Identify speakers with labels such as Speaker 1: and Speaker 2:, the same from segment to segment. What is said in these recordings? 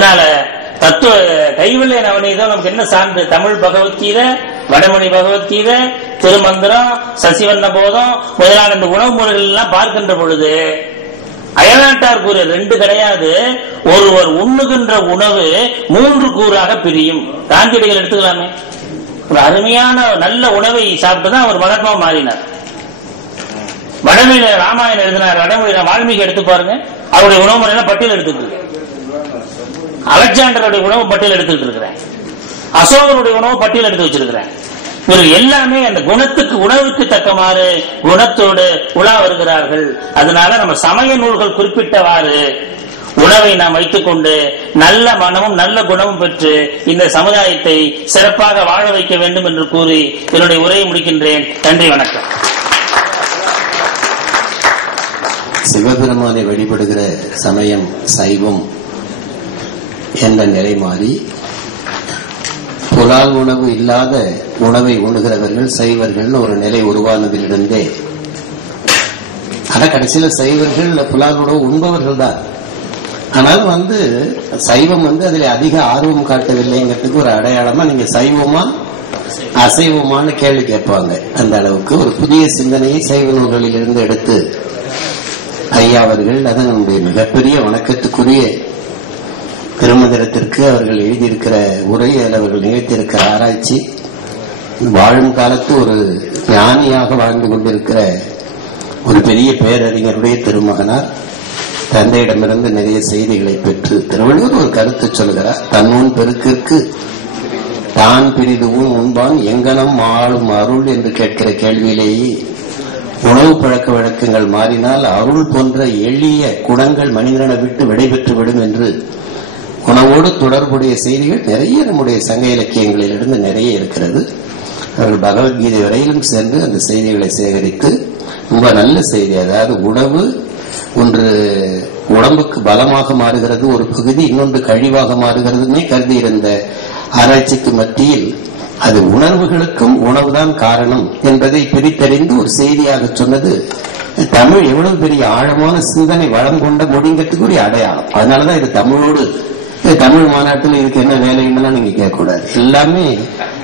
Speaker 1: அதனால தத்துவ கைவல்ய நவநீதம் நமக்கு என்ன சான்று? தமிழ் பகவத்கீதை வடமொழி பகவத்கீதை திருமந்திரம் சசிவர்ண போதம் முதலான இந்த உணவு முறைகள் எல்லாம் பார்க்கின்ற பொழுது அயல்நாட்டார் கூறு ரெண்டு கிடையாது. ஒருவர் உண்ணுகின்ற உணவு மூன்று கூறாக பிரியும். காந்தியடிகள் எடுத்துக்கலாமே. ஒரு அருமையான நல்ல உணவை சாப்பிட்டு தான் அவர் மகாத்மா மாறினார். வடமொழியில ராமாயணம் எழுதினார் வடமொழியில வால்மீகி எடுத்து பாருங்க. அவருடைய உணவு முறையில பட்டியல் எடுத்துக்கு அலெக்சாண்டருடைய உணவு பட்டியல் எடுத்துக்கிட்டு இருக்கிறேன். அசோகனுடைய உணவு பட்டியல் எடுத்து வச்சிருக்கிறேன். இவர்கள் எல்லாமே அந்த குணத்துக்கு உணவுக்கு தக்கமாறு குணத்தோடு உலா வருகிறார்கள். அதனால நம்ம சமய நூல்கள் குறிப்பிட்டவாறு உணவை நாம் வைத்துக்கொண்டு நல்ல மனமும் நல்ல குணமும் பெற்று இந்த சமுதாயத்தை சிறப்பாக வாழ வைக்க வேண்டும் என்று கூறி என்னுடைய உரையை முடிக்கின்றேன். நன்றி வணக்கம்.
Speaker 2: சிவபெருமானை வழிபடுகிற சமயம் சைவம். என்ற நிலை மாறி புலால் உணவு இல்லாத உணவை உண்ணுகிறவர்கள் சைவர்கள் ஒரு நிலை உருவானதிலிருந்தே ஆனா கடைசியில சைவர்கள் புலால் உணவு உண்பவர்கள் தான். ஆனால் வந்து சைவம் வந்து அதில் அதிக ஆர்வம் காட்டவில்லைங்கிறதுக்கு ஒரு அடையாளமா நீங்க சைவமா அசைவமான்னு கேள்வி கேட்பாங்க. அந்த அளவுக்கு ஒரு புதிய சிந்தனையை சைவ நூல்களில் இருந்து எடுத்து ஐயா அவர்கள் அது நம்முடைய மிகப்பெரிய வணக்கத்துக்குரிய திருமந்திரத்திற்கு அவர்கள் எழுதியிருக்கிற உரை அதில் அவர்கள் நிகழ்த்தியிருக்கிற ஆராய்ச்சி வாழும் காலத்து ஒரு ஞானியாக வாழ்ந்து கொண்டிருக்கிற ஒரு பெரிய பேரறிஞருடைய திருமகனார் தந்தையிடமிருந்து நிறைய செய்திகளை பெற்று திருவள்ளுவர் ஒரு கருத்து சொல்கிறார் தன்னூன் பெருக்கிற்கு தான் பிரிதுவும் உண்பான் எங்கனம் ஆளும் அருள் என்று கேட்கிற கேள்வியிலேயே உணவு பழக்க வழக்கங்கள் மாறினால் அருள் போன்ற எளிய குணங்கள் மனிதனை விட்டு விடைபெற்று விடும் என்று உணவோடு தொடர்புடைய செய்திகள் நிறைய நம்முடைய சங்க இலக்கியங்களிலிருந்து நிறைய இருக்கிறது. அவர்கள் பகவத்கீதை வரையிலும் சென்று அந்த செய்திகளை சேகரித்து ரொம்ப நல்ல செய்தி. அதாவது உணவு ஒன்று உடம்புக்கு பலமாக மாறுகிறது ஒரு பகுதி இன்னொன்று கழிவாக மாறுகிறதுமே கருதி இருந்த ஆராய்ச்சிக்கு மத்தியில் அது உணர்வுகளுக்கும் உணவுதான் காரணம் என்பதை பிரித்தறிந்து ஒரு செய்தியாக சொன்னது. தமிழ் எவ்வளவு பெரிய ஆழமான சிந்தனை வளம் கொண்ட மொழிங்கிறதுக்குரிய அடையாளம். அதனாலதான் இது தமிழோடு தமிழ் மாநாட்டில் இதுக்கு என்ன வேலைன்னு நீங்க கேட்கக்கூடாது. எல்லாமே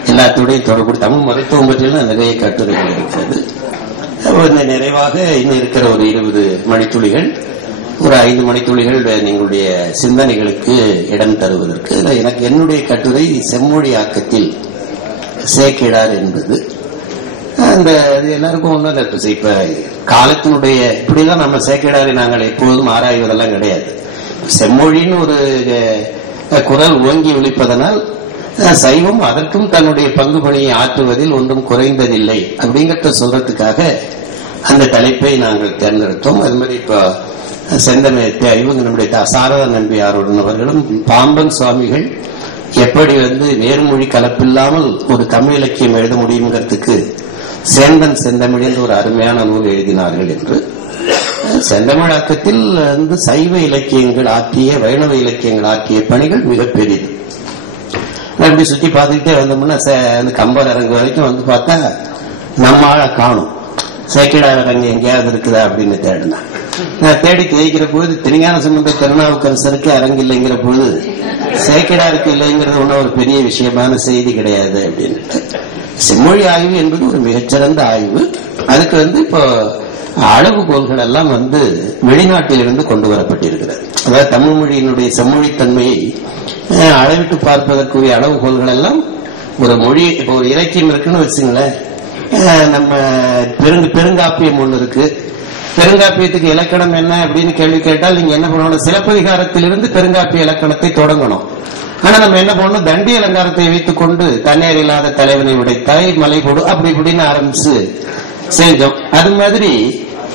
Speaker 2: எல்லாத்தோடையும் தொடர்பு தமிழ் மருத்துவம் பற்றியெல்லாம் நிறைய கட்டுரைகள் இருக்கிறது. இந்த நிறைவாக இன்னும் இருக்கிற ஒரு இருபது மணித்துளிகள் ஒரு ஐந்து மணித்துளிகள் எங்களுடைய சிந்தனைகளுக்கு இடம் தருவதற்கு. எனக்கு என்னுடைய கட்டுரை செம்மொழி ஆக்கத்தில் சேக்கிடார் என்பது. அந்த அது எல்லாருக்கும் ஒன்றும் இல்லை இப்ப காலத்தினுடைய இப்படிதான் நம்ம சேக்கிடாரை நாங்கள் எப்போதும் ஆராய்வதெல்லாம் கிடையாது. செம்மொழின்னு ஒரு குரல் ஓங்கி ஒழிப்பதனால் சைவம் அதற்கும் தன்னுடைய பங்கு பணியை ஆற்றுவதில் ஒன்றும் குறைந்ததில்லை அப்படிங்கிறத சொல்றதுக்காக அந்த தலைப்பை நாங்கள் தேர்ந்தெடுத்தோம். அது மாதிரி இப்போ செந்தமிழத்தை இவங்க நம்முடைய த- சாரதா நம்பியாருடன் அவர்களும் பாம்பன் சுவாமிகள் எப்படி வந்து நேர்மொழி கலப்பில்லாமல் ஒரு தமிழ் இலக்கியம் எழுத முடியுங்கிறதுக்கு சேந்தன் செந்தமிழ் என்று ஒரு அருமையான நூல் எழுதினார்கள் என்று. செந்தமிழாக்கத்தில் வந்து சைவ இலக்கியங்கள் ஆற்றிய வைணவ இலக்கியங்கள் ஆற்றிய பணிகள் மிக பெரியது. அப்படி சுத்தி பார்த்துக்கிட்டே வந்தோம்னா அந்த கம்பர் அரங்கு வரைக்கும் வந்து பார்த்தா நம்ம ஆளை காணும். சேக்கிடார் அரங்கு எங்கேயாவது இருக்குதா அப்படின்னு தேடினா. நான் தேடி தேய்க்கிற பொழுது திருஞான சம்பந்த திருநாவுக்கரசருக்கு அரங்கு இல்லைங்கிற பொழுது சேக்கிடாருக்கு இல்லைங்கிறது ஒன்றும் ஒரு பெரிய விஷயமான செய்தி கிடையாது அப்படின்னு. செம்மொழி ஆய்வு என்பது ஒரு மிகச்சிறந்த ஆய்வு. அதுக்கு வந்து இப்போ அளவுகோல்கள் எல்லாம் வந்து வெளிநாட்டிலிருந்து கொண்டு வரப்பட்டிருக்கிறது. அதாவது தமிழ் மொழியினுடைய செம்மொழித்தன்மையை அஹ், அளவிட்டு பார்ப்பதற்குரிய அளவுகோல்கள் எல்லாம் ஒரு மொழி இப்போ ஒரு இலக்கியம் இருக்குன்னு வச்சுங்களேன். நம்ம பெருங்கு பெருங்காப்பியம் ஒண்ணு இருக்கு. பெருங்காப்பியத்துக்கு இலக்கணம் என்ன அப்படின்னு கேள்வி கேட்டால் நீங்க என்ன பண்ணணும்? சிலப்பதிகாரத்திலிருந்து பெருங்காப்பிய இலக்கணத்தை தொடங்கணும். ஆனா நம்ம என்ன பண்ணணும்? தண்டி அலங்காரத்தை வைத்துக் கொண்டு தண்ணீர் இல்லாத தலைவனை உடைத்தாய் மலை போடு அப்படி இப்படின்னு ஆரம்பிச்சு செஞ்சோம். அது மாதிரி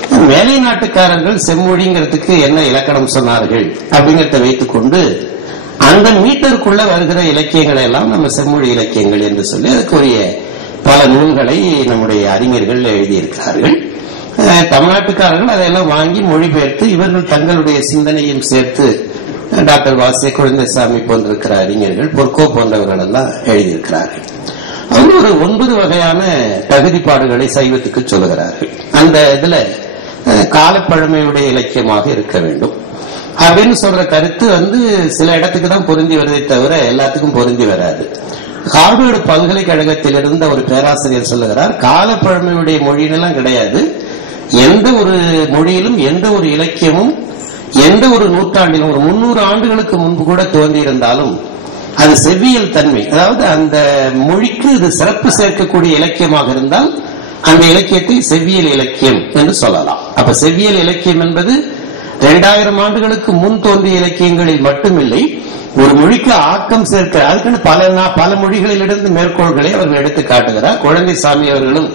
Speaker 2: மேலை நாட்டுக்காரர்கள் செம்மொழிங்கிறதுக்கு என்ன இலக்கணம் சொன்னார்கள் அப்படிங்கறத வைத்துக்கொண்டு அந்த மீட்டருக்குள்ள வருகிற இலக்கியங்களை எல்லாம் நம்ம செம்மொழி இலக்கியங்கள் என்று சொல்லி அதுக்குரிய பல நூல்களை நம்முடைய அறிஞர்கள் எழுதியிருக்கிறார்கள். தமிழ்நாட்டுக்காரர்கள் அதையெல்லாம் வாங்கி மொழிபெயர்த்து இவர்கள் தங்களுடைய சிந்தனையும் சேர்த்து டாக்டர் வாசே குழந்தைசாமி போன்றிருக்கிற அறிஞர்கள் பொற்கோ போன்றவர்கள் எல்லாம் எழுதியிருக்கிறார்கள். அவங்க ஒரு ஒன்பது வகையான தகுதிப்பாடுகளை சைவத்துக்கு சொல்லுகிறார்கள். அந்த இதுல காலப்பழமையுடைய இலக்கியமாக இருக்க வேண்டும். அப்படின்னு சொல்ற கருத்து வந்து சில இடத்துக்கு தான் பொருந்தி வருதே தவிர எல்லாத்துக்கும் பொருந்தி வராது. ஹார்வர்டு பல்கலைக்கழகத்தில் இருந்த ஒரு பேராசிரியர் சொல்லுகிறார் காலப்பழமையுடைய மொழியினெல்லாம் கிடையாது. எந்த ஒரு மொழியிலும் எந்த ஒரு இலக்கியமும் எந்த ஒரு நூற்றாண்டிலும் ஒரு முன்னூறு ஆண்டுகளுக்கு முன்பு கூட தோன்றியிருந்தாலும் அது செவ்வியல் தன்மை. அதாவது அந்த மொழிக்கு இது சிறப்பு சேர்க்கக்கூடிய இலக்கியமாக இருந்தால் அந்த இலக்கியத்தை செவ்வியல் இலக்கியம் என்று சொல்லலாம். அப்ப செவ்வியல் இலக்கியம் என்பது இரண்டாயிரம் ஆண்டுகளுக்கு முன் தோன்றிய இலக்கியங்களில் மட்டுமில்லை ஒரு மொழிக்கு ஆக்கம் சேர்க்க அதுக்குன்னு பல பல மொழிகளிலிருந்து மேற்கோள்களை அவர்கள் எடுத்து காட்டுகிறார். குழந்தை சாமி அவர்களும்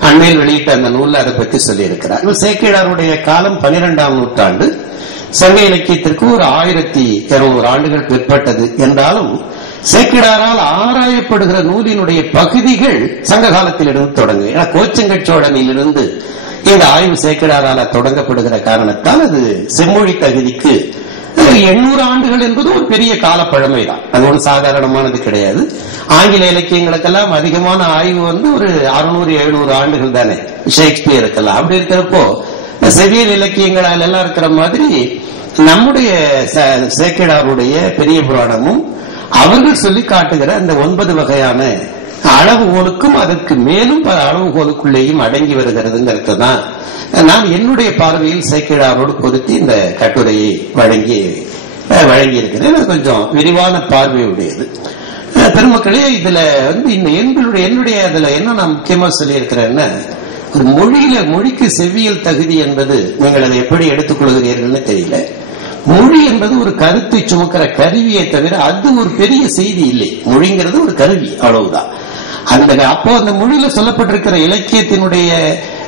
Speaker 2: அண்மையில் வெளியிட்ட அந்த நூல்ல அதை பற்றி சொல்லியிருக்கிறார். இப்ப சேக்கிழாருடைய காலம் பனிரெண்டாம் நூற்றாண்டு. சங்க இலக்கியத்திற்கு ஒரு ஆயிரத்தி இருநூறு ஆண்டுகள் பிற்பட்டது. என்றாலும் சேக்கிடாரால் ஆராயப்படுகிற நூலினுடைய பகுதிகள் சங்க காலத்திலிருந்து தொடங்கு ஏன்னா கோச்சங்கச்சோழனிலிருந்து இந்த ஆய்வு சேக்கிடாரால தொடங்கப்படுகிற காரணத்தால் அது செம்மொழி தகுதிக்கு எண்ணூறு ஆண்டுகள் என்பது ஒரு பெரிய கால பழமை தான். அது ஒன்றும் சாதாரணமானது கிடையாது. ஆங்கில இலக்கியங்களுக்கெல்லாம் அதிகமான ஆய்வு வந்து ஒரு அறுநூறு எழுநூறு ஆண்டுகள் தானே. ஷேக்ஸ்பியருக்கெல்லாம். அப்படி இருக்கிறப்போ செவியல் இலக்கியங்களால் எல்லாம் இருக்கிற மாதிரி நம்முடைய சேக்கிடாருடைய பெரிய புராணமும் அவர்கள் சொல்லி காட்டுகிற அந்த ஒன்பது வகையான அளவுகோலுக்கும் அதற்கு மேலும் பல அளவுகோலுக்குள்ளேயும் அடங்கி வருகிறதுங்கிறது தான். நான் என்னுடைய பார்வையில் சேக்கிழாரோடு பொருத்தி இந்த கட்டுரையை வழங்கி அஹ், வழங்கியிருக்கிறேன். அது கொஞ்சம் விரிவான பார்வையுடையது. பெருமக்களே இதுல வந்து இந்த எங்களுடைய என்னுடைய அதுல என்ன நான் முக்கியமா சொல்லியிருக்கிறேன்னா ஒரு மொழியில மொழிக்கு செவ்வியல் தகுதி என்பது நீங்கள் அதை எப்படி எடுத்துக்கொள்கிறீர்கள்னு தெரியல. மொழி என்பது ஒரு கருத்தை சுமக்கிற கருவியை தவிர அது ஒரு பெரிய செய்தி இல்லை. மொழிங்கிறது ஒரு கருவி அவ்வளவுதான். அந்த அப்போ அந்த மொழியில சொல்லப்பட்டிருக்கிற இலக்கியத்தினுடைய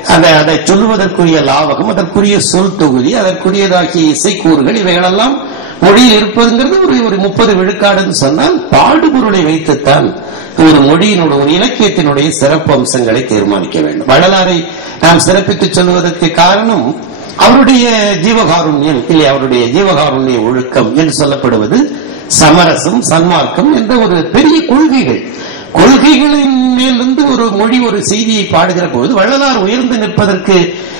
Speaker 2: அதை அதை சொல்லுவதற்குரிய லாவகம் அதற்குரிய சொல் தொகுதி அதற்குரியதாகிய இசைக்கூறுகள் இவைகளெல்லாம் மொழியில் இருப்பதுங்கிறது ஒரு ஒரு முப்பது விழுக்காடுன்னு சொன்னால் பாடுபொருளை வைத்துத்தான் ஒரு மொழியினுடைய ஒரு இலக்கியத்தினுடைய சிறப்பு அம்சங்களை தீர்மானிக்க வேண்டும். வள்ளலாரை நாம் சிறப்பித்து சொல்வதற்கு காரணம் அவருடைய ஜீவகாருண்யம் இல்லை அவருடைய ஜீவகாருண்ய ஒழுக்கம் என்று சொல்லப்படுவது சமரசம் சன்மார்க்கம் என்ற ஒரு பெரிய கொள்கைகள். கொள்கைகளின் மேலிருந்து ஒரு மொழி ஒரு செய்தியை பாடுகிற போது வள்ளலார் உயர்ந்து நிற்பதற்கு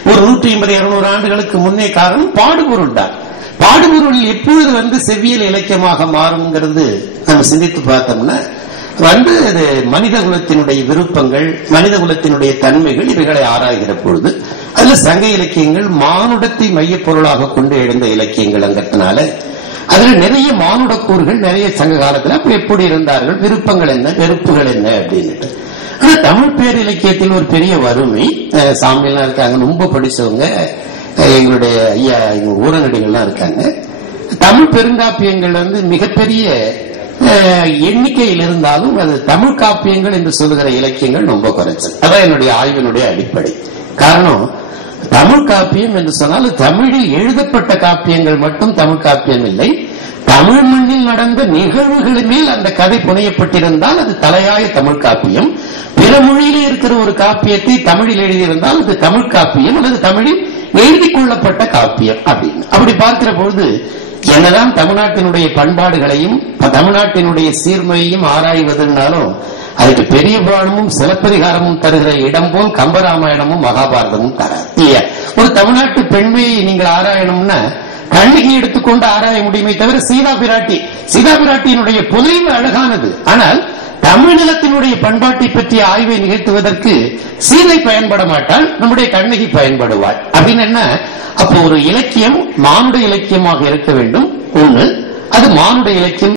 Speaker 2: ஒரு நூற்றி ஐம்பது இருநூறு ஆண்டுகளுக்கு முன்னே காரணம் பாடுபொருள் தான் பாடுபொருள் எப்பொழுது வந்து செவ்வியல் இலக்கியமாக மாறுங்கிறது நம்ம சிந்தித்து பார்த்தோம்னா வந்து அது மனித குலத்தினுடைய விருப்பங்கள் மனித குலத்தினுடைய தன்மைகள் இவைகளை ஆராய்கிற பொழுது அதுல சங்க இலக்கியங்கள் மானுடத்தை மையப்பொருளாக கொண்டு எழுந்த இலக்கியங்கள் இலக்கியங்கள்ங்கிறதுனால அதுல நிறைய மானுட கூறுகள் நிறைய சங்க காலத்துல அப்ப எப்படி இருந்தார்கள் விருப்பங்கள் என்ன வெறுப்புகள் என்ன அப்படின்னுட்டு. ஆனா தமிழ் பேர் இலக்கியத்தில் ஒரு பெரிய வறுமை சாமியெல்லாம் இருக்காங்க ரொம்ப படிச்சவங்க எங்களுடைய ஐயா எங்க ஊரங்கடிகள்லாம் இருக்காங்க. தமிழ் பெருங்காப்பியங்கள் வந்து மிகப்பெரிய அஹ், எண்ணிக்கையில் இருந்தாலும் அது தமிழ் காப்பியங்கள் என்று சொல்லுகிற இலக்கியங்கள் ரொம்ப குறைச்சல். அதான் என்னுடைய ஆய்வினுடைய அடிப்படை. காரணம் தமிழ் காப்பியம் என்று சொன்னால் தமிழில் எழுதப்பட்ட காப்பியங்கள் மட்டும் தமிழ் காப்பியம் இல்லை. தமிழ் மண்ணில் நடந்த நிகழ்வுகளின் மேல் அந்த கதை புனையப்பட்டிருந்தால் அது தலையாய தமிழ் காப்பியம். பிற மொழியிலே இருக்கிற ஒரு காப்பியத்தை தமிழில் எழுதியிருந்தால் அது தமிழ் காப்பியம் அல்லது தமிழில் எழுதி கொள்ளப்பட்ட காப்பியம் அப்படின்னு. அப்படி பார்க்கிற பொழுது என்னதான் தமிழ்நாட்டினுடைய பண்பாடுகளையும் தமிழ்நாட்டினுடைய சீர்மையையும் ஆராய்வதுனாலும் அதுக்கு பெரிய புராணமும் சிலப்பதிகாரமும் தருகிற இடம் போல் கம்பராமாயணமும் மகாபாரதமும் தராது இல்லையா தமிழ்நாட்டு பெண்மையை நீங்கள் ஆராயணும்னா கண்ணகி எடுத்துக்கொண்டு ஆராய முடியுமே தவிர சீதா பிராட்டி சீதா பிராட்டியினுடைய புதைவு அழகானது. ஆனால் தமிழ்நிலத்தினுடைய பண்பாட்டை பற்றிய ஆய்வை நிகழ்த்துவதற்கு சீதை பயன்பட மாட்டால் நம்முடைய கண்ணகி பயன்படுவாள். அப்படின்னு என்ன? அப்போ ஒரு இலக்கியம் மானுட இலக்கியமாக இருக்க வேண்டும். ஒண்ணு அது மானுட இலக்கியம்